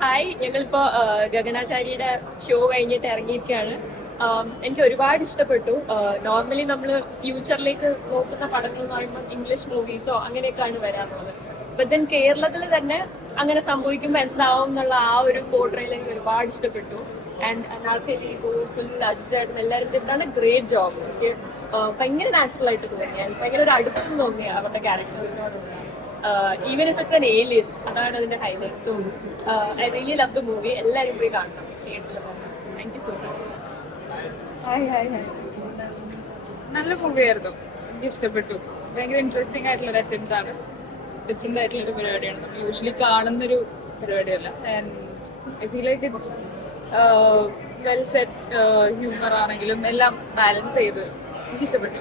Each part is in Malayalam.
ഹായ് ഞങ്ങളിപ്പോ ആ, ഗഗനാചാര്യയുടെ ഷോ കഴിഞ്ഞിട്ട് ഇറങ്ങിയിരിക്കുകയാണ്. എനിക്ക് ഒരുപാട് ഇഷ്ടപ്പെട്ടു. നോർമലി നമ്മൾ ഫ്യൂച്ചറിലേക്ക് നോക്കുന്ന പടങ്ങൾ എന്ന് പറയുമ്പോൾ ഇംഗ്ലീഷ് മൂവീസോ അങ്ങനെയൊക്കെയാണ് വരാറുള്ളത്. ബട്ട് ദെൻ കേരളത്തിൽ തന്നെ അങ്ങനെ സംഭവിക്കുമ്പോൾ എന്താവും എന്നുള്ള ആ ഒരു പോർട്രയിൽ എനിക്ക് ഒരുപാട് ഇഷ്ടപ്പെട്ടു. ആൻഡ് ഗോകുൽ അജിചേട്ടൻ എല്ലാവരും ഗ്രേറ്റ് ജോബ് എനിക്ക് ഭയങ്കര നാച്ചുറൽ ആയിട്ട് തോന്നി ഭയങ്കര ഒരു അടുപ്പം തോന്നി അവരുടെ ക്യാരക്ടറിനോട് even if it's an alien അതാണ് അതിന്റെ highlights I really love the movie എല്ലാവരും പോയി കാണണം. താങ്ക് യു സോ മച്ച് നല്ല മൂവിയായിരുന്നു എനിക്ക് ഇഷ്ടപ്പെട്ടു. ഭയങ്കര ഇൻട്രസ്റ്റിംഗ് ആയിട്ടുള്ള ഒരു അറ്റംപ്റ്റ് ആണ്. ഡിഫറെന്റ് ആയിട്ടുള്ള ഒരു പരിപാടിയാണ് യൂഷ്വലി കാണുന്നൊരു പരിപാടിയല്ല. And I feel like it's well set humour ആണെങ്കിലും എല്ലാം ബാലൻസ് ചെയ്ത് എനിക്ക് ഇഷ്ടപ്പെട്ടു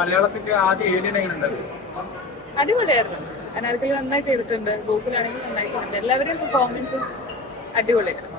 മലയാളത്തിന്റെ ആദ്യ അടിപൊളിയായിരുന്നു. അനാർക്കലി നന്നായി ചെയ്തിട്ടുണ്ട്. ഗോകുലാണെങ്കിൽ നന്നായി ചെയ്തിട്ടുണ്ട്. എല്ലാവരുടെയും പെർഫോമൻസസ് അടിപൊളിയായിരുന്നു.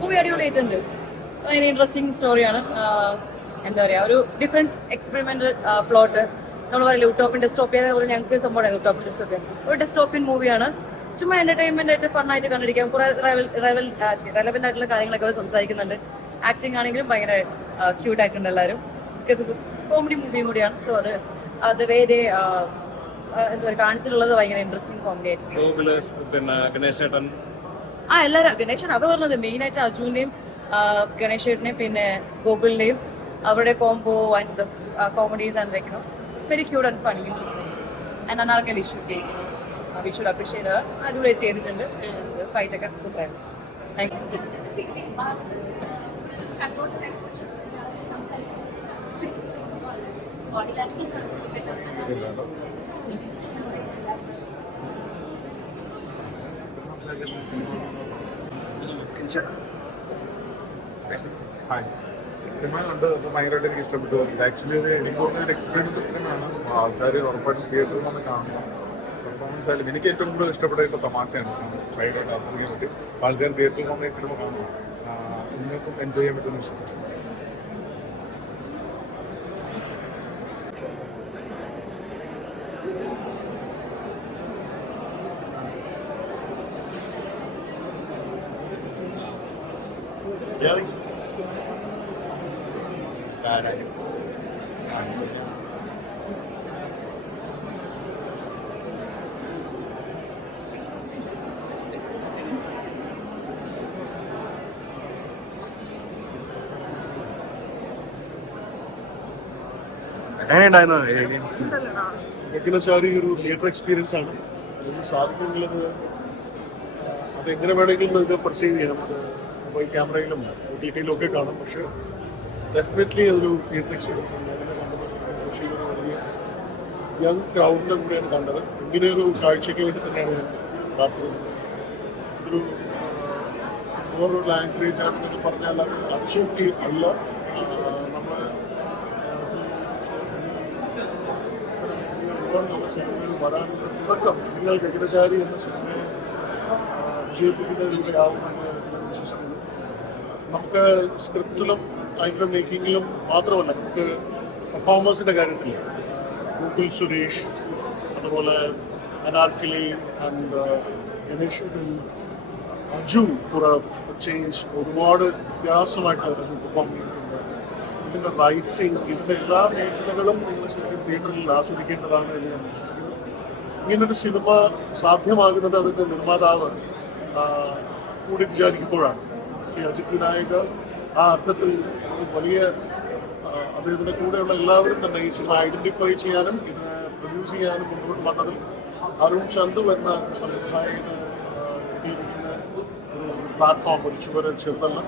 മൂവി അടിപൊളിയായിട്ടുണ്ട് ഭയങ്കര ഇൻട്രസ്റ്റിംഗ് സ്റ്റോറിയാണ് എന്താ പറയാ ഒരു ഡിഫറെന്റ് എക്സ്പെരിമെന്റൽ പ്ലോട്ട് നമ്മൾ പറയില്ല ഉട്ടോപ്പിൻ ഡെസ്റ്റോപ്പിയ പോലെ ഞങ്ങൾക്ക് സംഭവമാണ് ഉട്ടോപ്പിൻ ഡെസ്റ്റോപ്പിയ ഒരു ഡെസ്റ്റോപ്പിൻ മൂവിയാണ് ചുമ്മാ എന്റർടൈൻമെന്റ് ആയിട്ട് ഫൺ ആയിട്ട് കണ്ടിരിക്കാം. കുറെ റെലവെന്റ് ആയിട്ടുള്ള കാര്യങ്ങളൊക്കെ അവർ സംസാരിക്കുന്നുണ്ട്. ആക്ടിങ് ആണെങ്കിലും ഭയങ്കര ക്യൂട്ട് ആയിട്ടുണ്ട് എല്ലാവരും. കോമഡി മൂവിയും കൂടിയാണ്. സോ അത് അത് വേദേ എന്താ പറയുക കാണിച്ചിട്ടുള്ളത് ഭയങ്കര ഇൻട്രസ്റ്റിംഗ് കോമഡി ആയിട്ട് ഗോകുൽ പിന്നെ ഗണേശ് ചേട്ടൻ ആ എല്ലാരും ഗണേശൻ അത് പറഞ്ഞത് മെയിൻ ആയിട്ട് അജുവിന്റെയും ഗണേശേട്ടനെയും പിന്നെ ഗോകുലിന്റെയും അവരുടെ കോംബോ ആൻഡ് കോമഡീസ് ആൻഡ് വെക്കണം very cute and funny interesting and Anarkali should we should appreciate അടിപൊളി ചെയ്തിട്ടുണ്ട് ഫൈറ്റ് ഒക്കെ സൂപ്പർ ആയിരുന്നു താങ്ക് യു ഹായ് സിനിമ കണ്ട് ഭയങ്കരമായിട്ട് എനിക്ക് ഇഷ്ടപ്പെട്ടു ആക്ച്വലി ഇത് എനിക്ക് തോന്നുന്ന ഒരു എക്സ്പീരിയൻസ് സിനിമയാണ് ആൾക്കാർ ഉറപ്പായിട്ടും തിയേറ്ററിൽ വന്ന് കാണണം പെർഫോമൻസ് ആയാലും എനിക്ക് ഏറ്റവും കൂടുതൽ ഇഷ്ടപ്പെട്ട ഇപ്പോൾ തമാശയാണ് ഭയങ്കരമായിട്ട് ആസ്വദിച്ചിട്ട് ആൾക്കാർ തിയേറ്ററിൽ വന്ന് ഈ സിനിമ ആഹ് നിങ്ങൾക്കും എൻജോയ് ചെയ്യാൻ പറ്റുമെന്ന് വിശ്വസിക്കുന്നു. എങ്ങനെയുണ്ടായിരുന്നു? യജ്ഞശാരി ഒരു തിയേറ്റർ എക്സ്പീരിയൻസ് ആണ്. അതിന് സാധിക്കുമെങ്കിൽ അത് അത് എങ്ങനെ വേണമെങ്കിലും നിങ്ങൾക്ക് പെർസീവ് ചെയ്യാം. അത് മൊബൈൽ ക്യാമറയിലും ടി ടിയിലും ഒക്കെ കാണാം. പക്ഷെ ഡെഫിനറ്റ്ലി അതൊരു തിയേറ്റർ എക്സ്പീരിയൻസ് ആണ്. വലിയ യങ് ക്രൗഡിന്റെ കൂടെയാണ് കണ്ടത്. ഇങ്ങനെ ഒരു കാഴ്ചയ്ക്ക് വേണ്ടി തന്നെയാണ് ഞാൻ കാത്തിരുന്നത്. ഒരു ലാംഗ്വേജ് ആണെന്നൊക്കെ പറഞ്ഞാൽ അത് അച്ചീവ് അല്ല. വരാനുള്ള തുടക്കം നിങ്ങൾ ഗഗനചാരി എന്ന സിനിമയെ വിജയിപ്പിക്കുന്നതിലൂടെയാവുമെന്ന് വിശ്വസിക്കുന്നു നമുക്ക് സ്ക്രിപ്റ്റിലും അതിന്റെ മേക്കിങ്ങിലും മാത്രമല്ല നമുക്ക് പെർഫോമൻസിന്റെ കാര്യത്തിൽ ഗൂഗിൾ സുരേഷ് അതുപോലെ Anarkali and Ganesh Aju for change ഒരുപാട് വ്യത്യാസമായിട്ട് അജു പെർഫോം ഇതിന്റെ റൈറ്റിംഗ് ഇതിന്റെ എല്ലാ മേഖലകളും നിങ്ങൾ ശരിക്കും തിയേറ്ററിൽ ആസ്വദിക്കേണ്ടതാണ് എന്ന് ഞാൻ വിശ്വസിക്കുന്നു. ഇങ്ങനൊരു സിനിമ സാധ്യമാകുന്നത് അതിന്റെ നിർമ്മാതാവ് കൂടി വിചാരിക്കുമ്പോഴാണ് ശ്രീ അജിത് വിനായക ആ അർത്ഥത്തിൽ വലിയ അദ്ദേഹത്തിന്റെ കൂടെയുള്ള എല്ലാവരും തന്നെ ഈ സിനിമ ഐഡന്റിഫൈ ചെയ്യാനും ഇതിനെ പ്രൊഡ്യൂസ് ചെയ്യാനും മുന്നോട്ട് വന്നതിൽ അരുൺ ചന്തു എന്ന സംവിധായകന് ആ, ഒരു പ്ലാറ്റ്ഫോം ഒരു ചുവരൻ ചെറുതല്ല.